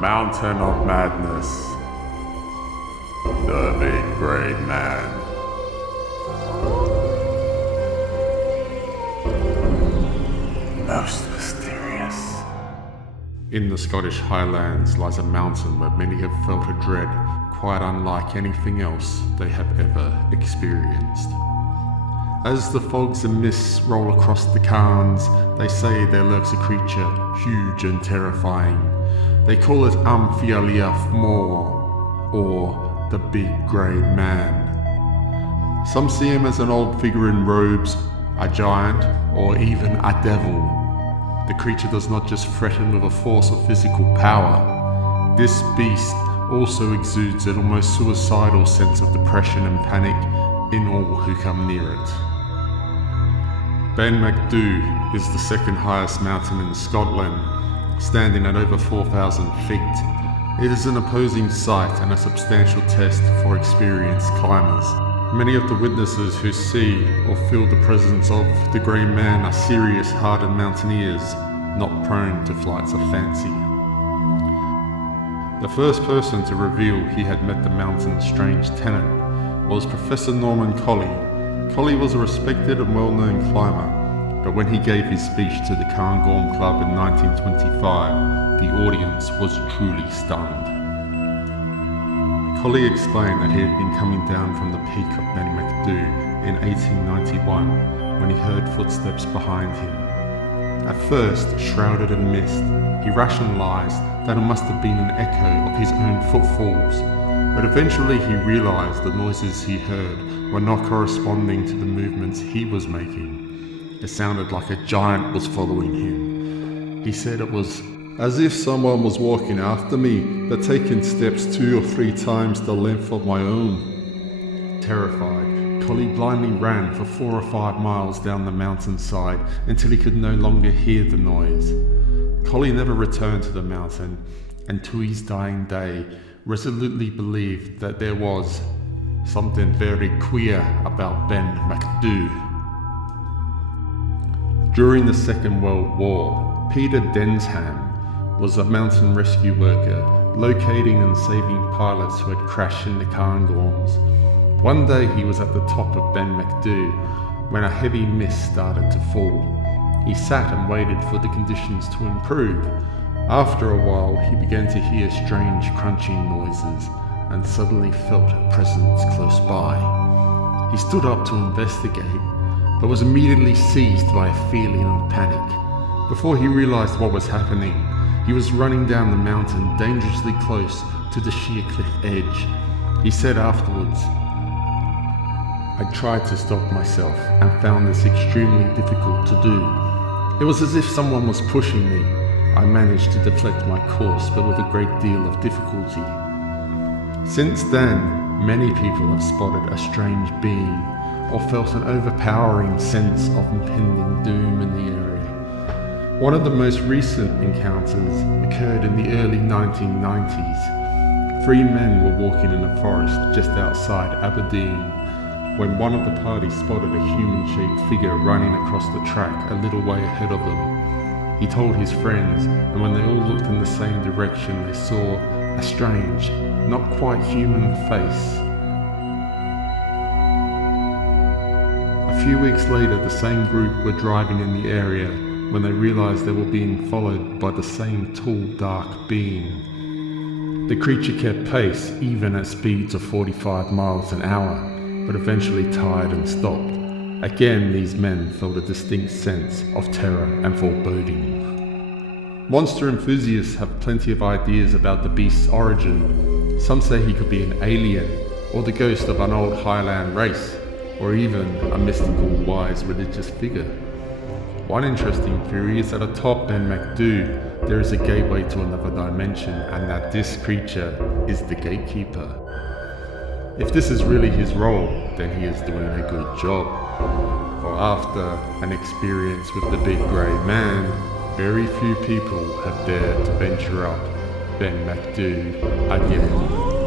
Mountain of Madness. The Big Grey Man. Most mysterious. In the Scottish Highlands lies a mountain where many have felt a dread quite unlike anything else they have ever experienced. As the fogs and mists roll across the cairns, they say there lurks a creature huge and terrifying. They call it Am Fear Liath Mor, or the Big Grey Man. Some see him as an old figure in robes, a giant, or even a devil. The creature does not just threaten with a force of physical power. This beast also exudes an almost suicidal sense of depression and panic in all who come near it. Ben Macdhui is the second highest mountain in Scotland, standing at over 4,000 feet. It is an imposing sight and a substantial test for experienced climbers. Many of the witnesses who see or feel the presence of the Grey Man are serious, hardened mountaineers, not prone to flights of fancy. The first person to reveal he had met the mountain's strange tenant was Professor Norman Colley. Colley was a respected and well-known climber, but when he gave his speech to the Cairngorm Club in 1925, the audience was truly stunned. Colley explained that he had been coming down from the peak of Ben Macdhui in 1891 when he heard footsteps behind him. At first, shrouded in mist, he rationalised that it must have been an echo of his own footfalls, but eventually he realised the noises he heard were not corresponding to the movements he was making. It sounded like a giant was following him. He said it was as if someone was walking after me, but taking steps 2 or 3 times the length of my own. Terrified, Colley blindly ran for 4 or 5 miles down the mountainside until he could no longer hear the noise. Colley never returned to the mountain, and to his dying day resolutely believed that there was something very queer about Ben Macdhui. During the Second World War, Peter Densham was a mountain rescue worker, locating and saving pilots who had crashed in the Cairngorms. One day he was at the top of Ben Macdhui when a heavy mist started to fall. He sat and waited for the conditions to improve. After a while, he began to hear strange crunching noises and suddenly felt a presence close by. He stood up to investigate, but was immediately seized by a feeling of panic. Before he realized what was happening, he was running down the mountain dangerously close to the sheer cliff edge. He said afterwards, "I tried to stop myself and found this extremely difficult to do. It was as if someone was pushing me. I managed to deflect my course, but with a great deal of difficulty." Since then, many people have spotted a strange being or felt an overpowering sense of impending doom in the area. One of the most recent encounters occurred in the early 1990s. 3 men were walking in a forest just outside Aberdeen when one of the party spotted a human-shaped figure running across the track a little way ahead of them. He told his friends, and when they all looked in the same direction, they saw a strange, not quite human face. A few weeks later, the same group were driving in the area when they realized they were being followed by the same tall, dark being. The creature kept pace even at speeds of 45 miles an hour, but eventually tired and stopped. Again, these men felt a distinct sense of terror and foreboding. Monster enthusiasts have plenty of ideas about the beast's origin. Some say he could be an alien, or the ghost of an old Highland race, or even a mystical, wise religious figure. One interesting theory is that atop Ben Macdui there is a gateway to another dimension, and that this creature is the gatekeeper. If this is really his role, then he is doing a good job. For after an experience with the Big Grey Man, very few people have dared to venture up Ben Macdhui again.